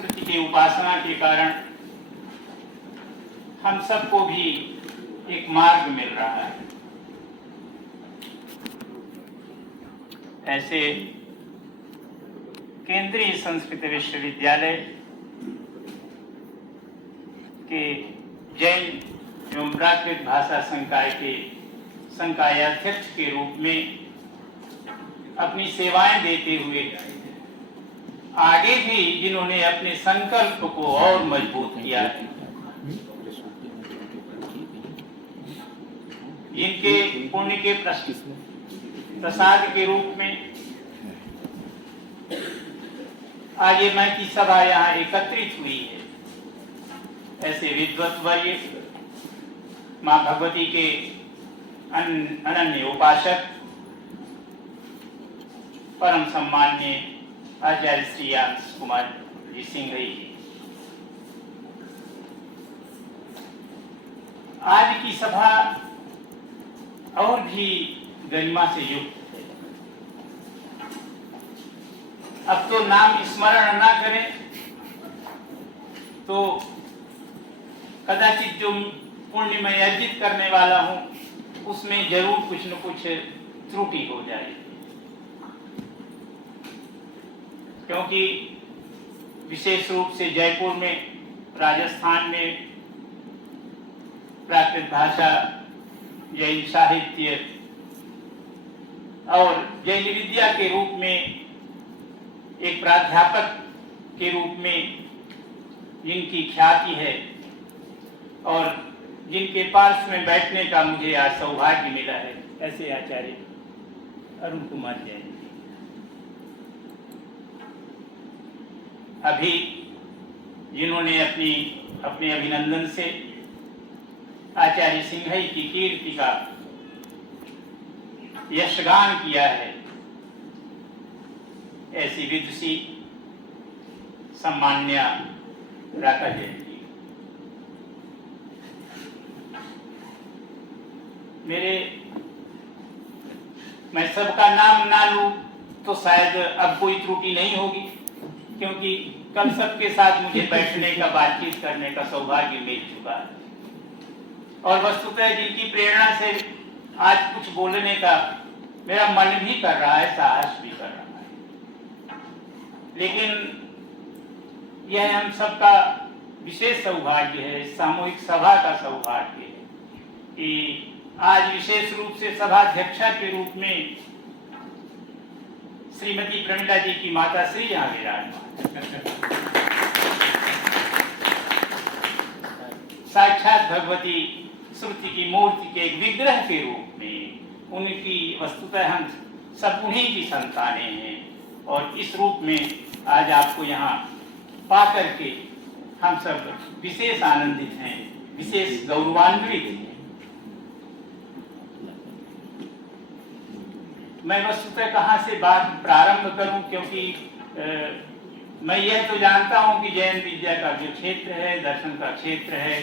श्रुति की उपासना के कारण हम सबको भी एक मार्ग मिल रहा है। ऐसे केंद्रीय संस्कृत विश्वविद्यालय के जैन एवं प्राकृत भाषा संकाय के संकायाध्यक्ष के रूप में अपनी सेवाएं देते हुए आगे भी जिन्होंने अपने संकल्प को और मजबूत किया है, जिनके पुण्य के प्रसाद के रूप में आज ये मैती सभा यहाँ एकत्रित हुई है, ऐसे विद्वत वर्य माँ भगवती के अनन्य उपासक परम सम्मान्य आचार्य श्री अंश कुमार जी सिंघई जी, आज की सभा और भी गरिमा से युक्त है। अब तो नाम स्मरण ना करें तो कदाचित जो पुण्य मैं अर्जित करने वाला हूं उसमें जरूर कुछ न कुछ त्रुटि हो जाएगी, क्योंकि विशेष रूप से जयपुर में, राजस्थान में प्राकृत भाषा, जैन साहित्य और जैन विद्या के रूप में एक प्राध्यापक के रूप में जिनकी ख्याति है और जिनके पार्श्व में बैठने का मुझे आज सौभाग्य मिला है, ऐसे आचार्य अरुण कुमार जैन। अभी जिन्होंने अपने अभिनंदन से आचार्य सिंघई की कीर्ति का यशगान किया है, ऐसी विदुषी सम्मान्य राका जैन जी। मैं सबका नाम ना लूं तो शायद अब कोई त्रुटि नहीं होगी, क्योंकि कल सबके साथ मुझे बैठने का, बातचीत करने का सौभाग्य मिल चुका है और वस्तुतः जिनकी प्रेरणा से आज कुछ बोलने का मेरा मन भी कर रहा है, साहस भी कर रहा है, लेकिन यह हम सबका विशेष सौभाग्य है, सामूहिक सभा का सौभाग्य है कि आज विशेष रूप से सभाध्यक्षा के रूप में श्रीमती प्रमिला जी की माता श्री यहाँ विराजमान, साक्षात भगवती श्रुति की मूर्ति के एक विग्रह के रूप में उनकी वस्तुतः हम सब उन्हीं की संतानें हैं और इस रूप में आज आपको यहाँ पा करके हम सब विशेष आनंदित हैं, विशेष गौरवान्वित हैं। मैं वस्तुतः कहाँ से बात प्रारंभ करूं, क्योंकि मैं यह तो जानता हूं कि जैन विद्या का जो क्षेत्र है, दर्शन का क्षेत्र है,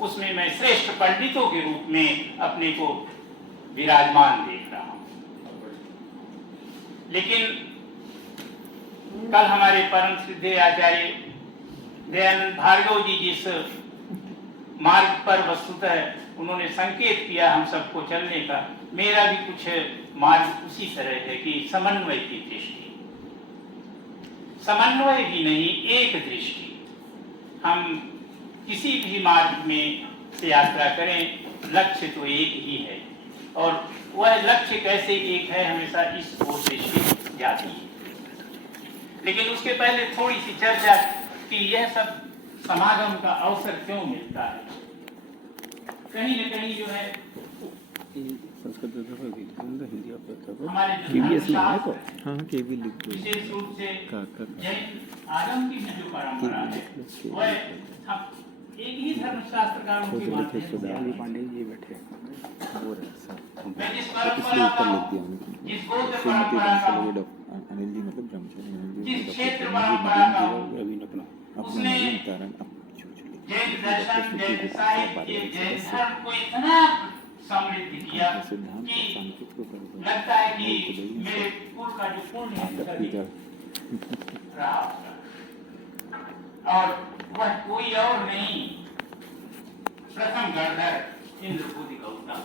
उसमें मैं श्रेष्ठ पंडितों के रूप में अपने को विराजमान देख रहा हूं। लेकिन कल हमारे परम सिद्धे आचार्य दयानंद भार्गव जी जिस मार्ग पर वस्तुतः उन्होंने संकेत किया हम सबको चलने का, मेरा भी कुछ मार्ग उसी तरह है कि समन्वय की दृष्टि, समन्वय भी नहीं, एक दृष्टि। हम किसी भी मार्ग में से यात्रा करें, लक्ष्य तो एक ही है और वह लक्ष्य कैसे एक है, हमेशा इस ओर दृष्टि जाती है। लेकिन उसके पहले थोड़ी सी चर्चा कि यह सब समागम का अवसर क्यों मिलता है। कहीं न कहीं जो है संस्कृत हिंदी हमारे केबीएस में है तो हाँ केबी लिख दो। विशेष रूप से जैन आगम की जो परंपरा है वह एक ही धर्मशास्त्र का उनकी बात है। पांडे जी बैठे वो मैं जिस परंपरा का जिस गोत्र परंपरा का अनिल जी मतलब ब्रह्मचारी जिस क्षेत्र परंपरा का अभी अपना उसने जैन दर्शन, जैन साहित्य, जैन धर्म को इतना समृद्ध किया कि लगता है कि मेरे कुल का जो पुण्य है रहा और वह कोई और नहीं प्रथम गणधर इंद्रपुरी गौतम है।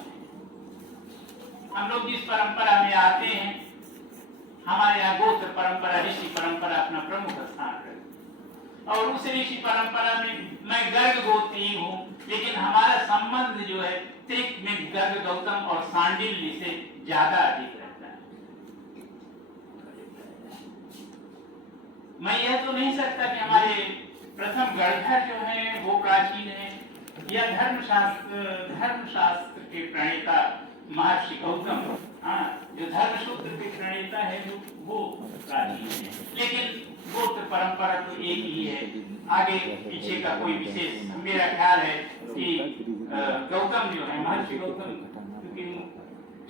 हम लोग जिस परंपरा में आते हैं, हमारे यहाँ गोत्र परंपरा, ऋषि परंपरा अपना प्रमुख स्थान है और उस ऋषि परंपरा में मैं गर्ग गोत्री हूँ, लेकिन हमारा संबंध जो है त्रिक में गर्ग गौतम और सांडिल्य से ज्यादा अधिक रहता है। मैं यह तो नहीं सकता कि हमारे प्रथम गणधर जो है वो प्राचीन है, या धर्मशास्त्र के प्रणेता महर्षि गौतम, जो धर्मसूत्र के प्रणेता है वो प्राचीन है, लेकिन गोत्र परंपरा तो एक ही है। आगे पीछे का कोई विशेष, मेरा ख्याल है कि गौतम जो है, महर्षि गौतम, क्योंकि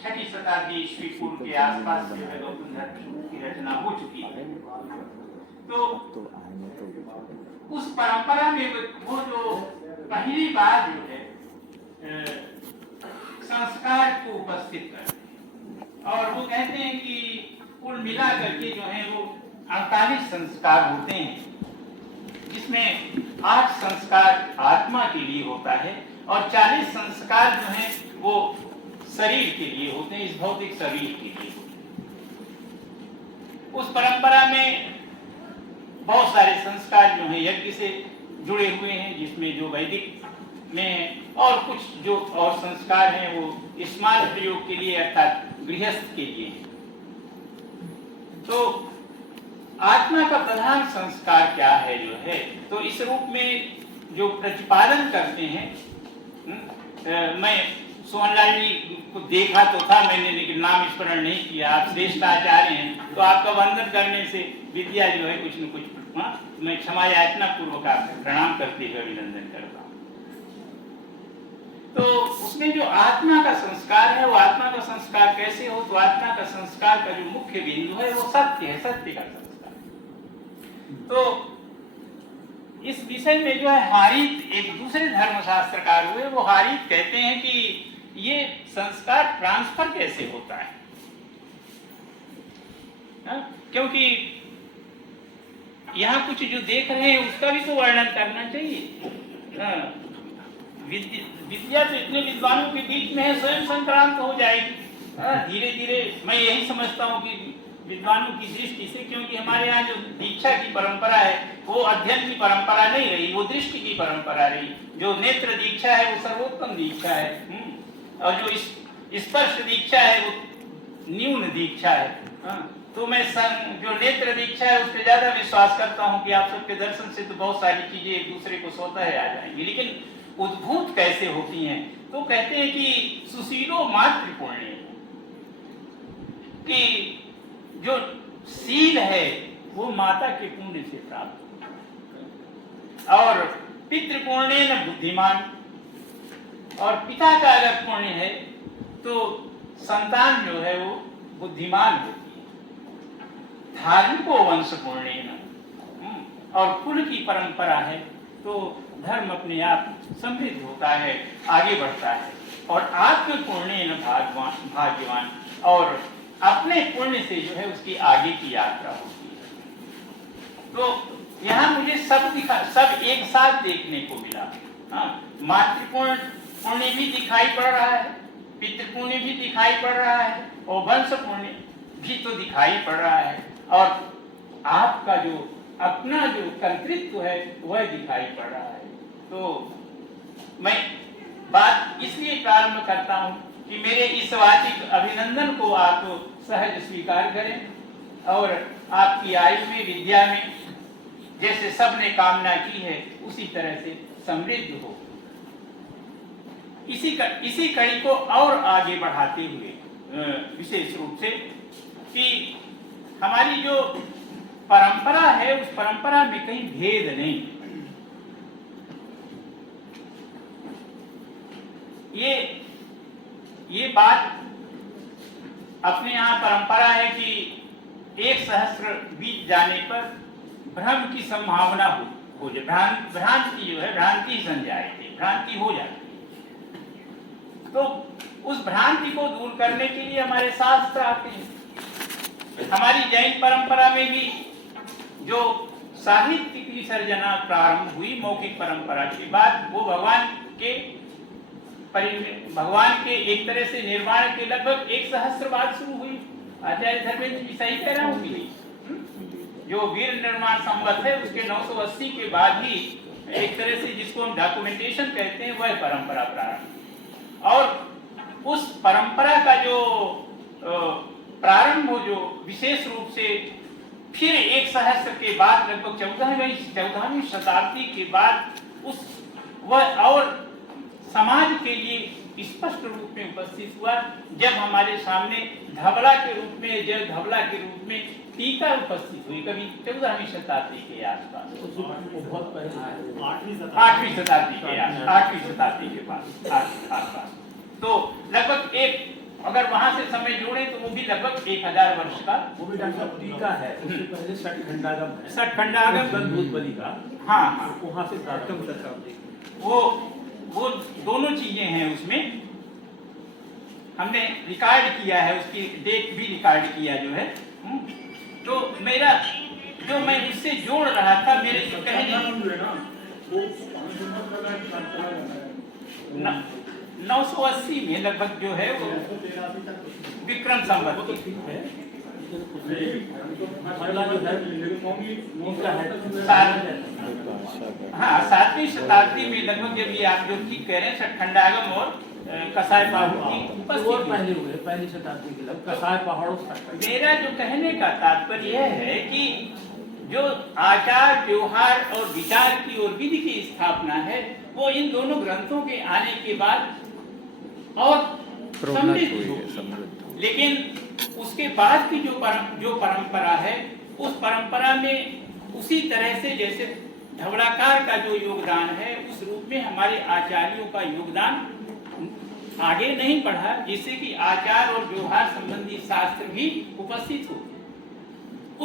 6वीं शताब्दी ईस्वी पूर्व के आसपास जो है गौतम धर्मसूत्र की रचना हो चुकी है। तो उस परंपरा में वो जो पहली बार जो है संस्कार को उपस्थित करते, और वो कहते हैं कि कुल मिला करके जो है वो 48 संस्कार होते हैं, जिसमें 8 संस्कार आत्मा के लिए होता है और 40 संस्कार जो है वो शरीर के लिए होते हैं, इस भौतिक शरीर के लिए होते हैं। उस परंपरा में बहुत सारे संस्कार जो हैं यज्ञ से जुड़े हुए हैं, जिसमें जो वैदिक में, और कुछ जो और संस्कार हैं वो स्मार्ट प्रयोग के लिए अर्थात गृहस्थ के लिए हैं। तो आत्मा का प्रधान संस्कार क्या है जो है, तो इस रूप में जो प्रतिपादन करते हैं, मैं सोहनलाल जी को देखा तो था मैंने, लेकिन नाम स्मरण नहीं किया। आप श्रेष्ठ आचार्य हैं, तो आपका वंदन करने से विद्या जो है कुछ न कुछ, मैं क्षमा याचना पूर्वक आपको प्रणाम करते हुए अभिनंदन करता हूँ। तो उसमें जो आत्मा का संस्कार है, वो आत्मा का संस्कार कैसे हो, तो आत्मा का संस्कार का जो मुख्य बिंदु है वो सत्य है, सत्य का संस्कार। तो इस विषय में जो है हारीत, एक दूसरे धर्मशास्त्रकार हुए, वो हारीत कहते हैं कि ये संस्कार ट्रांसफर कैसे होता है, क्योंकि यहाँ कुछ जो देख रहे हैं उसका भी तो वर्णन करना चाहिए। विद्या तो इतने विद्वानों के बीच में है, स्वयं संक्रांत हो जाएगी धीरे धीरे। मैं यही समझता हूँ कि विद्वानों की दृष्टि से, क्योंकि हमारे यहाँ जो दीक्षा की परंपरा है वो अध्ययन की परंपरा नहीं रही, वो दृष्टि की परंपरा रही। जो नेत्र दीक्षा है वो सर्वोत्तम दीक्षा है, और जो स्पर्श दीक्षा है वो न्यून दीक्षा है। तो मैं जो नेत्र दीक्षा है उस पर ज्यादा विश्वास करता हूँ कि आप सबके दर्शन से तो बहुत सारी चीजें एक दूसरे को स्वतः आ जाएंगी, लेकिन उद्भूत कैसे होती हैं, तो कहते हैं कि सुशीलो मातृ पुण्य, कि जो शील है वो माता के पुण्य से प्राप्त होता है, और पितृ पुण्य न बुद्धिमान, और पिता का अगर पुण्य है तो संतान जो है वो बुद्धिमान होती है। धार्मिको वंश पुण्य न, और कुल की परंपरा है तो धर्म अपने आप समृद्ध होता है, आगे बढ़ता है। और आत्म पुण्य न भाग्यवान, और अपने पुण्य से जो है उसकी आगे की यात्रा होती है। तो यहाँ मुझे सब एक साथ देखने को मिला। मातृपुण्य पुण्य भी दिखाई पड़ रहा है, पितृपुण्य भी दिखाई पड़ रहा है, और वंश पुण्य भी तो दिखाई पड़ रहा है, और आपका जो अपना जो कर्तृत्व है वह दिखाई पड़ रहा है। तो मैं बात इसलिए प्रारंभ करता हूँ कि मेरे इस वाचिक अभिनंदन को आप सहज स्वीकार करें, और आपकी आयु में, विद्या में जैसे सबने कामना की है उसी तरह से समृद्ध हो। इसी कड़ी को और आगे बढ़ाते हुए विशेष रूप से कि हमारी जो परंपरा है उस परंपरा में कहीं भेद नहीं। ये बात अपने यहाँ परंपरा है कि 1 सहस्र बीत जाने पर भ्रम की संभावना हो जाए, भ्रांति जो है, भ्रांति संजायते, भ्रांति हो जाती है। तो उस भ्रांति को दूर करने के लिए हमारे शास्त्र आते हैं। हमारी जैन परंपरा में भी जो साहित्य की सर्जना प्रारंभ हुई मौखिक परंपरा के बाद। वो भगवान के एक तरह से निर्माण के लगभग 1 सहस्त्र बाद शुरू हुई। आचार्य धर्मेंद्र जी सही कह रहा हूँ कि नहीं? जो वीर निर्माण संवत है उसके 980 के बाद ही एक तरह से जिसको हम डॉक्यूमेंटेशन कहते हैं वह परंपरा प्रारंभ। और उस परंपरा का जो प्रारंभ जो विशेष रूप से फिर 1 सहस्त्र के बाद लगभग 14वीं शताब्दी के बाद उस वह और समाज के लिए स्पष्ट रूप में उपस्थित हुआ जब हमारे सामने धवला के रूप में टीका उपस्थित हुई कभी 14वीं शताब्दी के आसपास, 8वीं शताब्दी के आसपास। तो लगभग अगर वहां से समय जोड़े तो वो भी लगभग 1000 वर्ष का वो भी डॉक्टर टीका है। उससे पहले सठखंडागम है, सठखंडागम गंधूत बलि का। हाँ वहां से प्रारंभ शताब्दी वो दोनों चीजें हैं। उसमें हमने रिकॉर्ड किया है, उसकी डेट भी रिकॉर्ड किया जो है। तो मेरा जो मैं इससे जोड़ रहा था मेरे जो कहने 980 में लगभग जो है वो विक्रम संवत हाँ 7वीं शताब्दी में लगभग जब ये आप जो ठीक कह रहे हैं सठखंडागम और कसाई पहाड़ की और पहले हुए पहली शताब्दी के लोग कसाई पहाड़ों। मेरा जो कहने का तात्पर्य यह है कि जो आचार व्यवहार और विचार की और विधि की स्थापना है वो इन दोनों ग्रंथों के आने के बाद और समृद्ध हुई। लेकिन उसके बाद की जो परंपरा है उस परंपरा में उसी तरह से जैसे धवलाकार का जो योगदान है उस रूप में हमारे आचार्यों का योगदान आगे नहीं बढ़ा, जिससे कि आचार और व्यवहार संबंधी शास्त्र भी उपस्थित हो।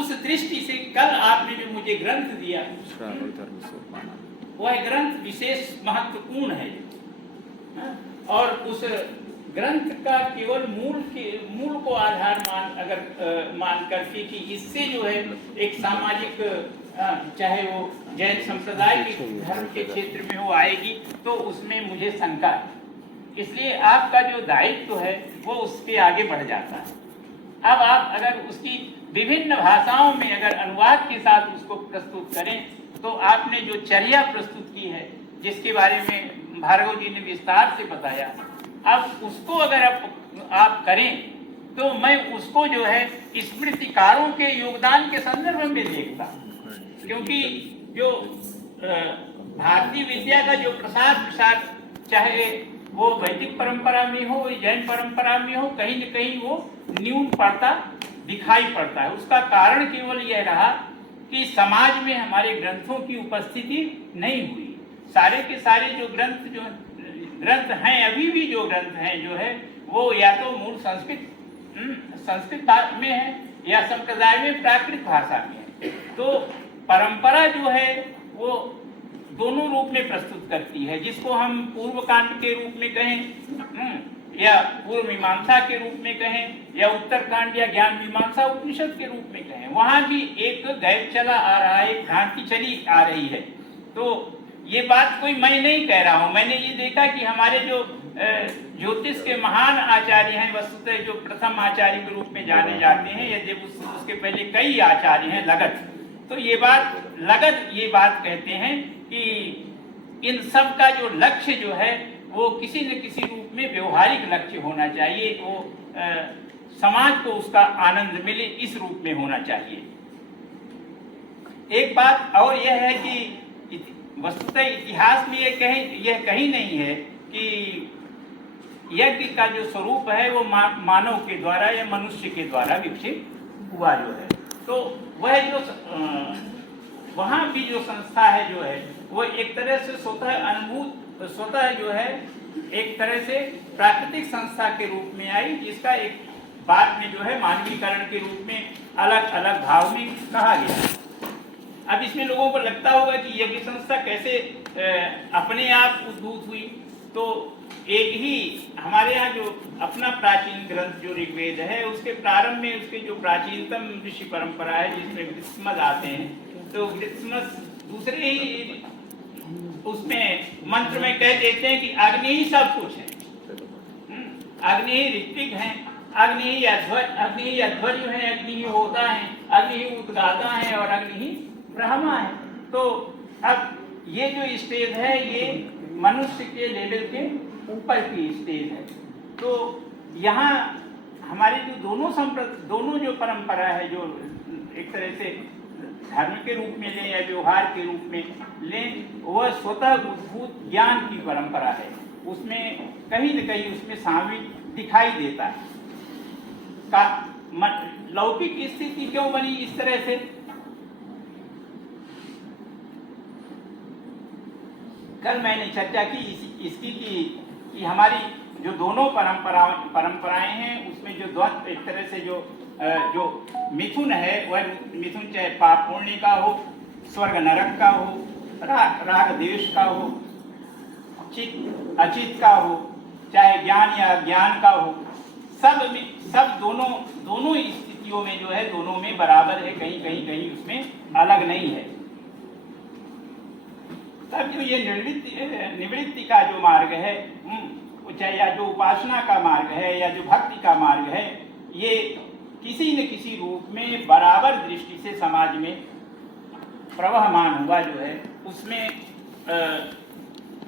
उस दृष्टि से कल आपने जो मुझे ग्रंथ दिया वह ग्रंथ विशेष महत्वपूर्ण है। और उस ग्रंथ का केवल मूल को आधार मान करके कि इससे जो है एक सामाजिक चाहे वो जैन संप्रदाय के धर्म के क्षेत्र में हो आएगी तो उसमें मुझे शंका है। इसलिए आपका जो दायित्व है वो उसके आगे बढ़ जाता है। अब आप अगर उसकी विभिन्न भाषाओं में अगर अनुवाद के साथ उसको प्रस्तुत करें तो आपने जो चर्या प्रस्तुत की है जिसके बारे में भार्गव जी ने विस्तार से बताया, अब उसको अगर आप करें तो मैं उसको जो है स्मृतिकारों के योगदान के संदर्भ में देखता, क्योंकि जो भारतीय विद्या का जो प्रसार चाहे वो वैदिक परंपरा में हो जैन परंपरा में हो कहीं न कहीं वो न्यून पड़ता दिखाई पड़ता है। उसका कारण केवल यह रहा कि समाज में हमारे ग्रंथों की उपस्थिति नहीं हुई। सारे के सारे जो ग्रंथ हैं अभी भी जो ग्रंथ हैं जो है वो या तो मूल संस्कृत में है या संप्रदाय में प्राकृत भाषा में है। तो परंपरा जो है वो दोनों रूप में प्रस्तुत करती है, जिसको हम पूर्व कांड के रूप में कहें या पूर्व मीमांसा के रूप में कहें या उत्तर कांड या ज्ञान मीमांसा उपनिषद के रूप में कहें। वहां भी एक गैप चला आ रहा है, एक भ्रांति चली आ रही है। तो ये बात कोई मैं नहीं कह रहा हूं, मैंने ये देखा कि हमारे जो ज्योतिष के महान आचार्य हैं, वस्तुतः जो प्रथम आचार्य के रूप में जाने जाते हैं, यदि उसके पहले कई आचार्य हैं, लगत, तो ये बात कहते हैं कि इन सब का जो लक्ष्य जो है वो किसी न किसी रूप में व्यवहारिक लक्ष्य होना चाहिए, वो समाज को उसका आनंद मिले इस रूप में होना चाहिए। एक बात और यह है कि वस्तुतः इतिहास में यह कहीं नहीं है कि यज्ञ का जो स्वरूप है वो मानव के द्वारा या मनुष्य के द्वारा विकसित हुआ जो है। तो वह जो वहाँ भी जो संस्था है जो है वो एक तरह से स्वतः जो है एक तरह से प्राकृतिक संस्था के रूप में आई, जिसका एक बाद में जो है मानवीकरण के रूप में अलग अलग भाव में कहा गया। अब इसमें लोगों को लगता होगा कि यज्ञ संस्था कैसे अपने आप उद्भूत हुई, तो एक ही हमारे यहाँ जो अपना प्राचीन ग्रंथ जो ऋग्वेद है उसके प्रारंभ में उसके जो प्राचीनतम ऋषि परंपरा है जिसमें विस्मद आते हैं, तो क्रिसमस दूसरे ही उसमें मंत्र में कह देते हैं कि अग्नि ही सब कुछ है। अग्नि ही ऋत्विक है, अग्नि ही अध्वर्यु है, अग्नि ही होता है, अग्नि ही उद्गाता है और अग्नि ही ब्रह्मा है। तो अब ये जो स्टेज है ये मनुष्य के लेवल के ऊपर की स्टेज है। तो यहाँ हमारी जो दोनों जो परंपरा है, जो एक तरह से धर्म के रूप में लें या व्यवहार के रूप में लें, वह स्वतः उद्भूत ज्ञान की परंपरा है। उसमें कहीं न कहीं उसमें शामिल दिखाई देता है। लौकिक स्थिति क्यों बनी इस तरह से? कल मैंने चर्चा की इसकी कि हमारी जो दोनों परंपराएं हैं उसमें जो द्वंद्व एक तरह से जो मिथुन है, वह मिथुन चाहे पाप पुण्य का हो, स्वर्ग नरक का हो, राग द्वेष का हो, चित अचित का हो, चाहे ज्ञान या अज्ञान का हो, सब दोनों स्थितियों में जो है दोनों में बराबर है, कहीं उसमें अलग नहीं है। तब जो ये निवृत्ति का जो मार्ग है, चाहे या जो उपासना का मार्ग है या जो भक्ति का मार्ग है, ये किसी न किसी रूप में बराबर दृष्टि से समाज में प्रवहमान हुआ जो है,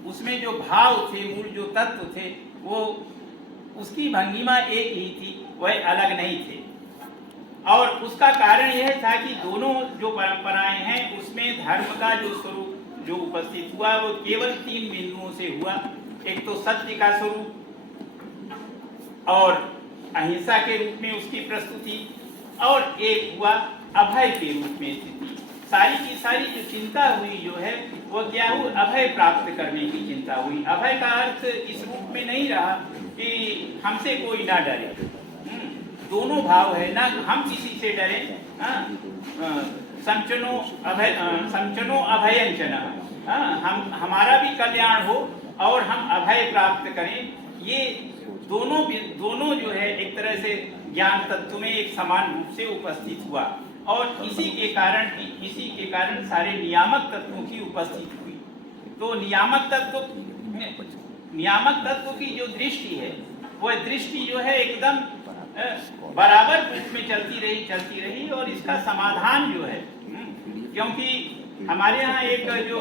उसमें जो भाव थे, मूल जो तत्व थे, वो उसकी भंगिमा एक ही थी, वह अलग नहीं थे। और उसका कारण यह था कि दोनों जो परंपराएं हैं उसमें धर्म का जो स्वरूप जो उपस्थित हुआ वो केवल 3 बिंदुओं से हुआ। एक तो सत्य का स्वरूप और अहिंसा के रूप में उसकी प्रस्तुति, और एक हुआ अभय के रूप में स्थिति। सारी की सारी जो चिंता हुई जो है वो क्या हुई? अभय प्राप्त करने की चिंता हुई। अभय का अर्थ इस रूप में नहीं रहा कि हमसे कोई ना डरे, दोनों भाव है, ना हम किसी से डरे, संचनो अभयंचन, हमारा भी कल्याण हो और हम अभय प्राप्त करें। ये दोनों जो है एक तरह से ज्ञान तत्व में एक समान रूप से उपस्थित हुआ, और इसी के कारण सारे नियामक तत्वों की उपस्थिति हुई। तो नियामक तत्व की जो दृष्टि है, वह दृष्टि जो है एकदम बराबर रूप में चलती रही और इसका समाधान जो है, क्योंकि हमारे यहाँ एक जो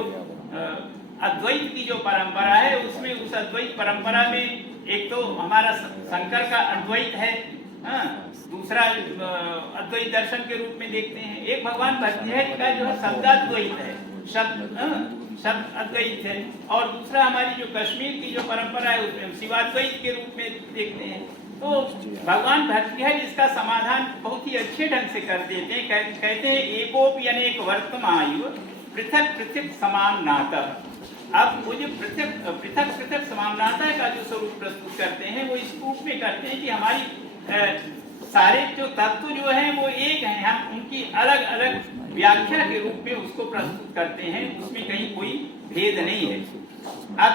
अद्वैत की जो परंपरा है, उसमें उस अद्वैत परंपरा में एक तो हमारा शंकर का अद्वैत है, दूसरा अद्वैत दर्शन के रूप में देखते हैं। एक भगवान भट्टिहरि का जो है शब्दाद्वैत है, शब्द अद्वैत है, और दूसरा हमारी जो कश्मीर की जो परंपरा है उसमें शिवाद्वैत के रूप में देखते हैं। तो भगवान भट्टिहरि इसका समाधान बहुत ही अच्छे ढंग से कर देते हैं। कहते हैं एकोपि अनेक वर्तमायु पृथक पृथक समानातः। अब वो जो पृथक समानाता का जो स्वरूप प्रस्तुत करते हैं वो इस रूप में करते हैं कि हमारी सारे जो तत्व जो हैं वो एक हैं, हम उनकी अलग अलग व्याख्या के रूप में उसको प्रस्तुत करते हैं, उसमें कहीं कोई भेद नहीं है। अब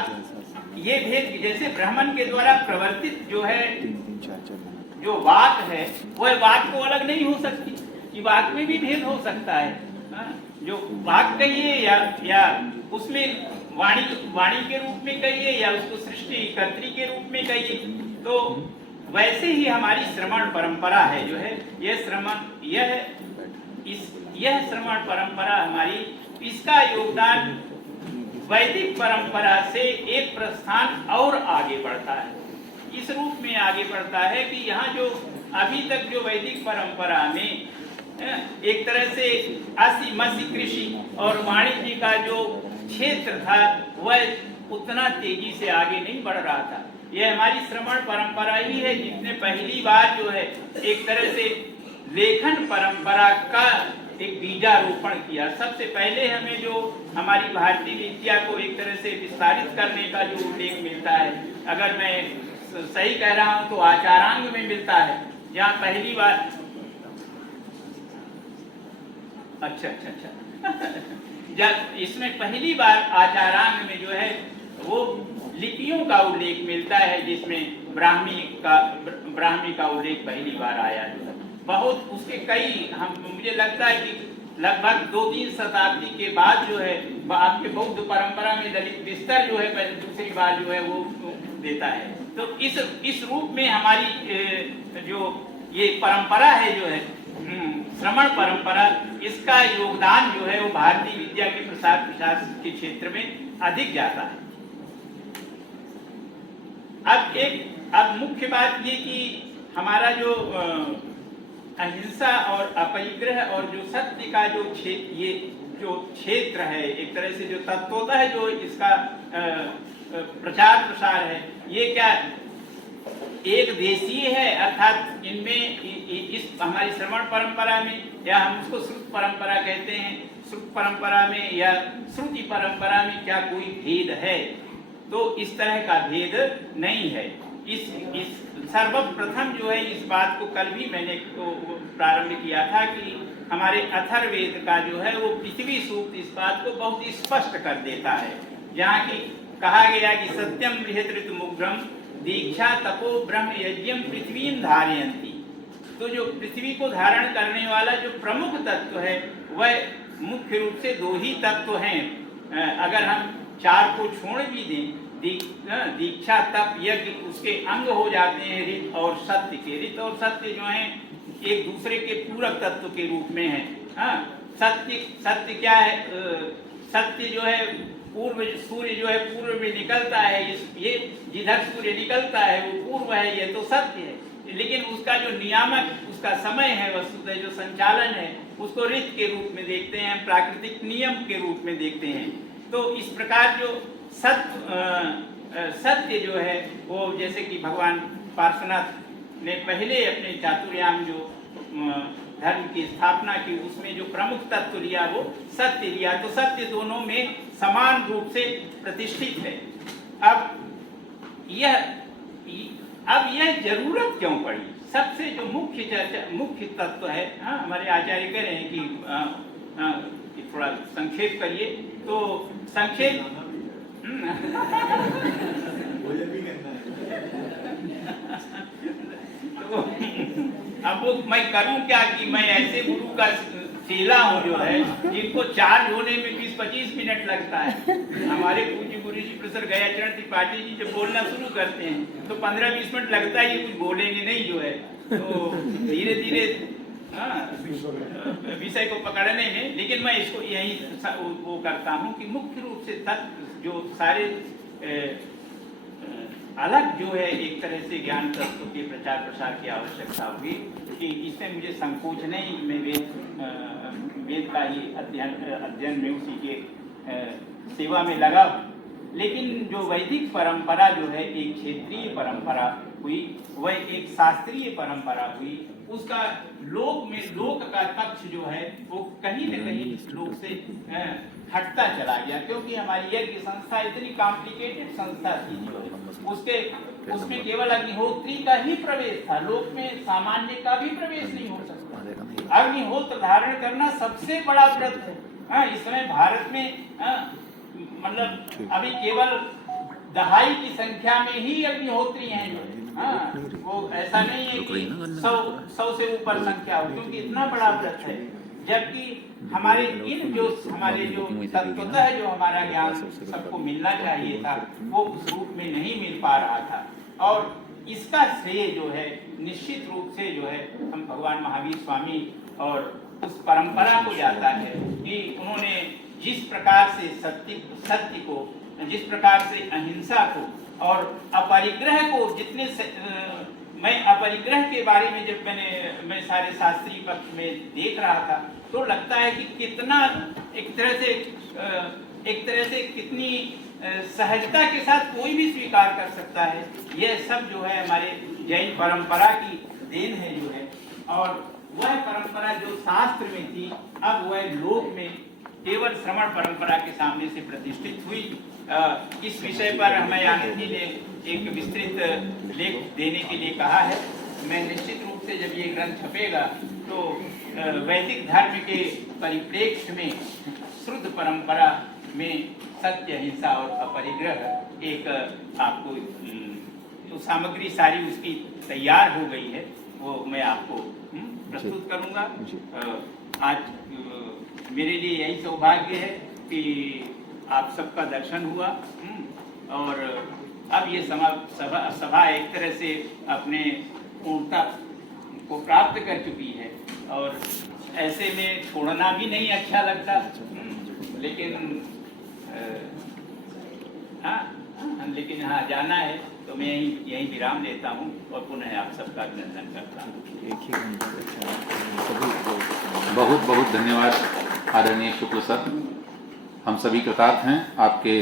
ये भेद जैसे ब्राह्मण के द्वारा प्रवर्तित जो है जो वाक है, वह वाक को अलग नहीं हो सकती, कि वाक में भी भेद हो सकता है। जो वाक कहिए या उसमें वाणी के रूप में कहिए या उसको सृष्टि कर्त्री के रूप में कहिए, तो वैसे ही हमारी श्रवण परंपरा है जो है, यह श्रवण परंपरा हमारी, इसका योगदान वैदिक परंपरा से एक प्रस्थान और आगे बढ़ता है। इस रूप में आगे बढ़ता है कि यहाँ जो अभी तक जो वैदिक परंपरा में एक तरह से असी मसी कृषि और वाणिज्य का जो क्षेत्र था वह उतना तेजी से आगे नहीं बढ़ रहा था। यह हमारी श्रवण परंपरा ही है जिसने पहली बार जो है एक तरह से लेखन परंपरा का एक बीजारोपण किया। सबसे पहले हमें जो हमारी भारतीय विद्या को एक तरह से विस्तारित करने का जो उल्लेख मिलता है, अगर मैं सही कह रहा हूं तो आचारांग में मिलता है, जहाँ पहली बार जब इसमें पहली बार आचारांग में जो है वो लिपियों का उल्लेख मिलता है, जिसमें ब्राह्मी का उल्लेख पहली बार आया जो है। बहुत उसके कई मुझे लगता है कि लगभग 2-3 शताब्दी के बाद जो है आपके बौद्ध परंपरा में ललित बिस्तर जो है दूसरी बार जो है वो देता है। तो इस रूप में हमारी जो ये परंपरा है जो है श्रमण परंपरा, इसका योगदान जो है वो भारतीय विद्या के प्रसार प्रसार के क्षेत्र में अधिक जाता है। अब मुख्य बात ये कि हमारा जो अहिंसा और अपरिग्रह और जो सत्य का जो क्षेत्र है, एक तरह से जो तत्वतः है जो इसका प्रचार प्रसार है, ये क्या एक देशीय है, अर्थात इनमें इस हमारी श्रवण परंपरा में, या हम उसको श्रुत परंपरा कहते हैं, श्रुत परंपरा में या श्रुति परंपरा में क्या कोई भेद है? तो इस तरह का भेद नहीं है। इस सर्वप्रथम जो है इस बात को कल भी मैंने प्रारंभ किया था कि हमारे अथर्ववेद का जो है वो पृथ्वी सूक्त इस बात को बहुत स्पष्ट कर देता है, जहाँ की कहा गया कि सत्यम बृहत् ऋतुमुग्रम दीक्षा तपो ब्रह्म यज्ञम पृथ्वीम धारयन्ति। तो जो पृथ्वी को धारण करने वाला जो प्रमुख तत्व है वह मुख्य रूप से 2 ही तत्व हैं। अगर हम 4 को छोड़ भी दें, दीक्षा तप यज्ञ उसके अंग हो जाते हैं ऋत और सत्य के। ऋत और सत्य जो हैं एक दूसरे के पूरक तत्व के रूप में है। सत्य क्या है? सत्य जो है पूर्व, सूर्य जो है पूर्व में निकलता है, ये जिधर सूर्य निकलता है वो पूर्व है, ये तो सत्य है। लेकिन उसका जो नियामक, उसका समय है, वस्तुतः जो संचालन है उसको ऋत के रूप में देखते हैं, प्राकृतिक नियम के रूप में देखते हैं। तो इस प्रकार जो सत्य जो है वो, जैसे कि भगवान पार्श्वनाथ ने पहले अपने चातुर्याम जो धर्म की स्थापना की उसमें जो प्रमुख तत्व लिया वो सत्य लिया। तो सत्य दोनों में समान रूप से प्रतिष्ठित है। अब यह जरूरत क्यों पड़ी? सबसे जो मुख्य तत्व है, हमारे आचार्य कह रहे हैं कि थोड़ा संक्षेप करिए, तो संक्षेप तो अब वो मैं करूं क्या कि मैं ऐसे गुरु का चेला हूँ जो है जिनको चार्ज होने में 20-25 मिनट लगता है। हमारे पूज्य गुरु जी प्रोफेसर गयाचरण त्रिपाठी जी जब बोलना शुरू करते हैं तो 15-20 मिनट लगता ही, कुछ बोलेंगे नहीं जो है, तो धीरे धीरे विषय को पकड़ने में। लेकिन मैं इसको यही वो करता हूँ कि मुख्य रूप से तत्व जो सारे अलग जो है एक तरह से ज्ञान तत्व के प्रचार प्रसार की आवश्यकता होगी, कि इसमें मुझे संकोच नहीं, मैं वेद का ही अध्ययन में उसी के सेवा में लगा। लेकिन जो वैदिक परंपरा जो है एक क्षेत्रीय परंपरा हुई, वह एक शास्त्रीय परंपरा हुई, उसका लोक का पक्ष जो है वो कहीं न कहीं लोक से हटता चला गया, क्योंकि हमारी यज्ञ संस्था इतनी कॉम्प्लिकेटेड संस्था थी। उसमें केवल अग्निहोत्री का ही प्रवेश था, लोक में सामान्य का भी प्रवेश नहीं हो सकता। अग्निहोत्र धारण करना सबसे बड़ा व्रत है। इस समय भारत में मतलब अभी केवल दहाई की संख्या में ही अग्निहोत्री हैं। वो ऐसा नहीं है कि 100 से ऊपर संख्या हो, क्योंकि इतना बड़ा व्रत है। जबकि हमारे जो तत्वतः जो हमारा ज्ञान सबको मिलना चाहिए था वो उस रूप में नहीं मिल पा रहा था। और इसका श्रेय जो है निश्चित रूप से जो है हम भगवान महावीर स्वामी और उस परंपरा को जाता है कि उन्होंने जिस प्रकार से सत्य को, जिस प्रकार से अहिंसा को और अपरिग्रह को, जितने मैं अपरिग्रह के बारे में जब मैं सारे शास्त्रीय पक्ष में देख रहा था तो लगता है कि कितना एक तरह से कितनी सहजता के साथ कोई भी स्वीकार कर सकता है। यह सब जो है हमारे जैन परंपरा की देन है जो है। और वह परंपरा जो शास्त्र में थी अब वह लोक में केवल श्रवण परंपरा के सामने से प्रतिष्ठित हुई। इस विषय पर हमें आनंद जी ने एक विस्तृत लेख देने के लिए कहा है। मैं निश्चित रूप से जब ये ग्रंथ छपेगा तो वैदिक धर्म के परिप्रेक्ष्य में शुद्ध परंपरा में सत्य, अहिंसा और अपरिग्रह एक आपको जो सामग्री सारी उसकी तैयार हो गई है वो मैं आपको प्रस्तुत करूंगा। आज मेरे लिए यही सौभाग्य है कि आप सबका दर्शन हुआ। और अब ये सभा एक तरह से अपने पूर्णता को प्राप्त कर चुकी है और ऐसे में छोड़ना भी नहीं अच्छा लगता। लेकिन हाँ जाना है तो मैं यहीं विराम लेता हूँ और पुनः आप सबका अभिनंदन करता हूँ। एक ही घंटा सभी बहुत बहुत धन्यवाद आदरणीय शुक्ल सर। हम सभी कृतार्थ हैं आपके